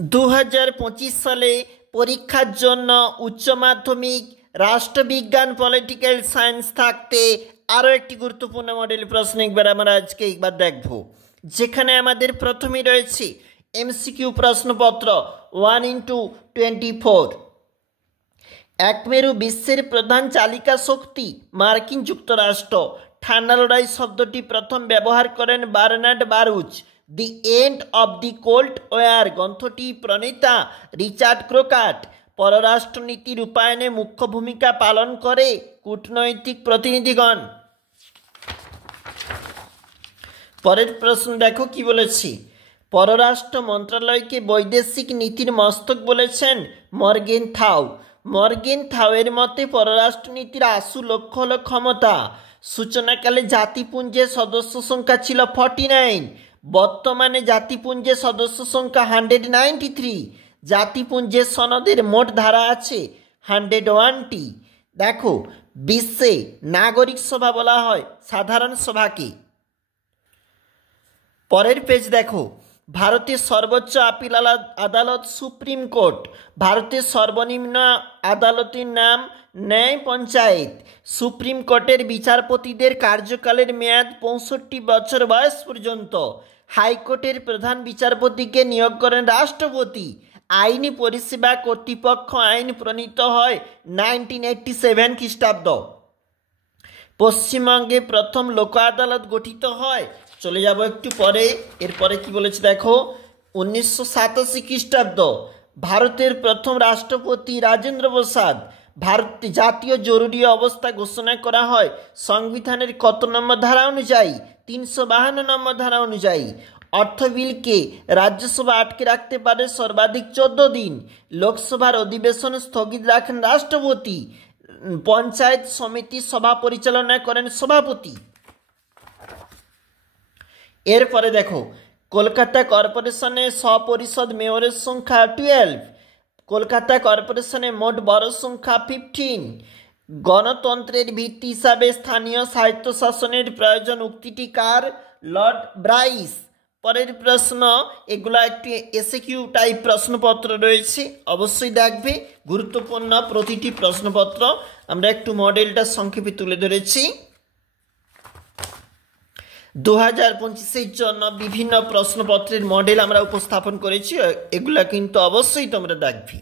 2025 সালে পরীক্ষার জন্য উচ্চ মাধ্যমিক রাষ্ট্রবিজ্ঞান পলিটিক্যাল সায়েন্স থাকতে আরও একটি গুরুত্বপূর্ণ মডেল প্রশ্ন আমরা আজকে একবার দেখব, যেখানে আমাদের প্রথমেই রয়েছে এমসিকিউ প্রশ্নপত্র 1x24। এক মেরু বিশ্বের প্রধান চালিকা শক্তি মার্কিন যুক্তরাষ্ট্র। ঠান্ডা লড়াই শব্দটি প্রথম ব্যবহার করেন Bernard Baruch. The end of the cold war গ্রন্থটি প্রণেতা রিচার্ড ক্রোকাট। পররাষ্ট্রনীতি রূপায়ণে মুখ্য ভূমিকা পালন করে কূটনৈতিক প্রতিনিধিগণ। পরের প্রশ্ন দেখো কি বলেছি। পররাষ্ট্র মন্ত্রণালয়কে বৈদেশিক নীতির মস্তক বলেছেন মর্গেনথাউ। মর্গেনথাউয়ের মতে পররাষ্ট্রনীতির আশু লক্ষ্য হল ক্ষমতা। সূচনাকালে জাতিপুঞ্জের সদস্য সংখ্যা ছিল 49, বর্তমানে জাতিপুঞ্জের সদস্য সংখ্যা 193। জাতিপুঞ্জের সনদের মোট ধারা আছে 101টি। দেখো, বিশ্বে নাগরিক সভা বলা হয় সাধারণ সভাকে। পরের পেজ দেখো, ভারতের সর্বোচ্চ আপিল আদালত সুপ্রিম কোর্ট। ভারতের সর্বনিম্ন আদালতের নাম ন্যায় পঞ্চায়েত। সুপ্রিম কোর্টের বিচারপতিদের কার্যকালের মেয়াদ 65 বছর বয়স পর্যন্ত। হাইকোর্টের প্রধান বিচারপতিকে নিয়োগ করেন রাষ্ট্রপতি। আইনি পরিষেবা কর্তৃপক্ষ আইন প্রণীত হয় 1987 খ্রিস্টাব্দ। পশ্চিমবঙ্গে প্রথম লোক আদালত গঠিত হয়। চলে যাব একটু পরে, এরপরে কি বলেছে দেখো, 1987 খ্রিস্টাব্দ ভারতের প্রথম রাষ্ট্রপতি রাজেন্দ্র প্রসাদ। ভারতে জাতীয় জরুরি অবস্থা ঘোষণা করা হয় সংবিধানের কত নম্বর ধারা অনুযায়ী? 352 নম্বর ধারা অনুযায়ী। অর্থ বিলকে রাজ্যসভা আটকে রাখতে পারে সর্বাধিক 14 দিন। লোকসভার অধিবেশন স্থগিত রাখেন রাষ্ট্রপতি। পঞ্চায়েত সমিতির সভা পরিচালনা করেন সভাপতি। এরপরে দেখো, কলকাতা কর্পোরেশনে স্বপরিষদ মেয়রের সংখ্যা 12। কলকাতা কর্পোরেশনে মোট বড় সংখ্যা 15। গণতন্ত্রের ভিত্তি হিসাবে স্থানীয় স্বায়ত্তশাসনের প্রয়োজন উক্তিটি কার? Lord Bryce. পরের প্রশ্ন, এগুলো একটি এসকিউ টাইপ প্রশ্নপত্র রয়েছে, অবশ্যই দেখবে গুরুত্বপূর্ণ প্রতিটি প্রশ্নপত্র। আমরা একটু মডেলটা সংক্ষেপে তুলে ধরেছি। 2025-এর জন্য বিভিন্ন প্রশ্নপত্রের মডেল আমরা উপস্থাপন করেছি, এগুলা কিন্তু অবশ্যই তোমরা দেখবে।